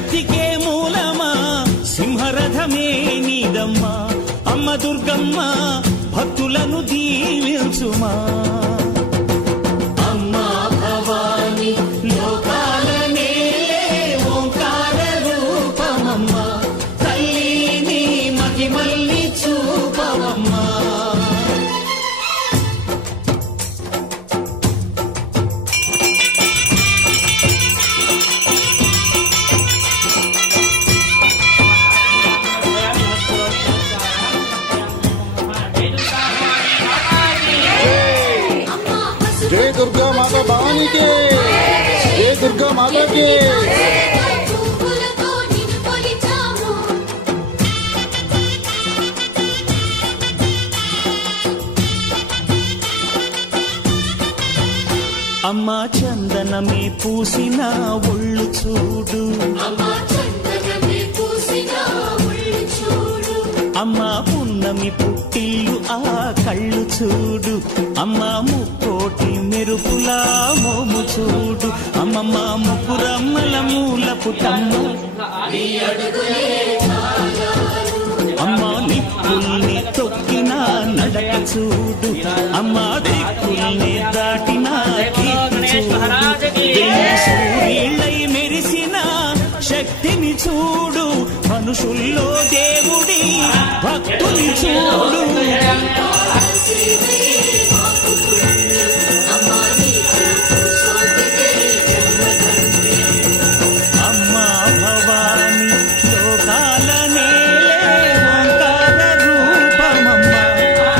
శక్తికే మూలమా సింహరథమే నీదమ్మా అమ్మ దుర్గమ్మ భక్తులను దీవించుమా అమ్మా భవాని లోకాలనే ఓంకార రూపమమ్మా తల్లిని మహిమల్ని చూపవమ్మా जय दुर्गा माता भवानी के जय दुर्गा माता के అమ్మా చందనమే పూసిన ఒళ్ళు చూడు అమ్మా పున్నమి పుట్టిల్లు ఆ కళ్ళు చూడు అమ్మా ముక్కోటి మెరుపులా మోము చూడు అమ్మమ్మ ముకురమ్మల మూల పుట్టమ్మ అమ్మా నిప్పుల్ని తొక్కిన నడక చూడు అమ్మా దిక్కుల్ని దాటిన సూర్యులై మెరిసిన శక్తిని చూడు మనుషుల్లో దేవుడి భక్తుని చూడు అమ్మా భవాని లోకాలనే ఓంకార రూపమమ్మా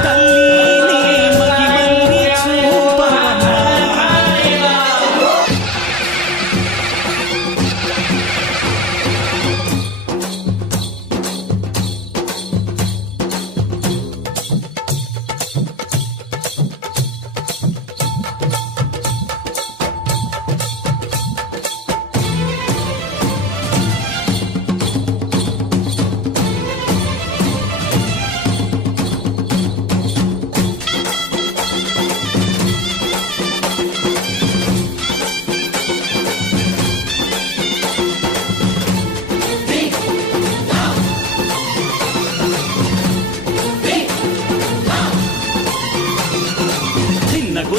తల్లిని మహిమల్ని చూపవమ్మా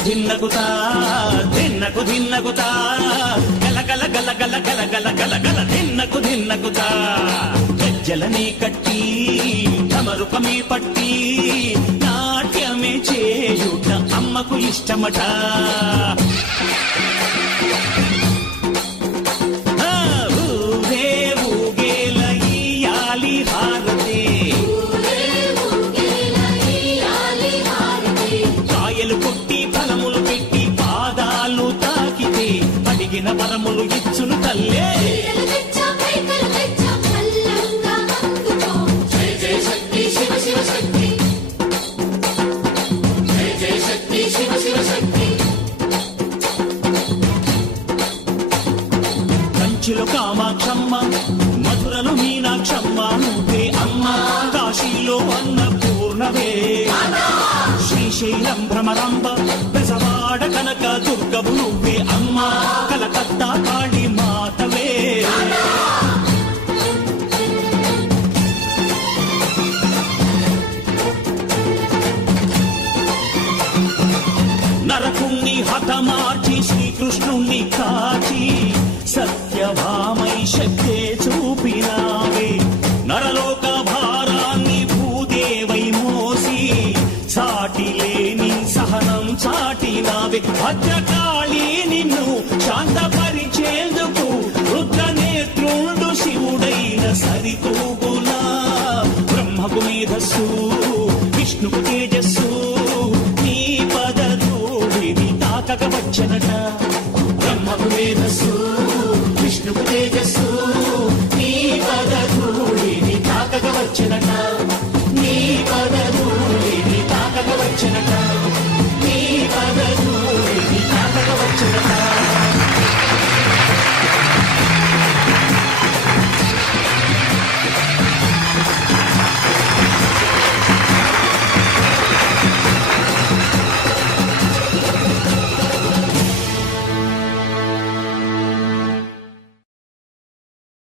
ధిన్నకుతా ధిన్నకు ధిన్నకుతా గల గల గల గల గల గల గల గల ధిన్నకుతా గజ్జలనే కట్టి తమరుపమే పట్టి నాట్యమే చేయుట అమ్మకు ఇష్టమట ఊరే ఊగేల ఇయ్యాలి హారతే కాయలు కొట్టి ఫలములు పెట్టి పాదాలు తాకితే అడిగిన వరములు ఇచ్చును తల్లే కంచిలో కామాక్షమ్మ మధురలో మీనాక్షమ్మ నువ్వే అమ్మ కాశీలో అన్నపూర్ణవే శ్రీశైలం భ్రమరాంబ బెజవాడ కనక దుర్గవు నువ్వే అమ్మ కలకత్తా కాళీ మాతవే నరకుణ్ణి హతమార్చి శ్రీకృష్ణుణ్ణి కాచి సత్యభామై శక్తే చూపినావే నరలోక భారాన్ని భూదేవై మోసి సాటి లేని సహనం చాటినావే భద్రకాళి నిన్ను శాంతపరిచేందుకు రుద్రనేత్రుండు శివుడైన సరితూగునా బ్రహ్మకు మేధస్సు విష్ణుకు తేజస్సు నీ పదధూళిని తాకక వచ్చనట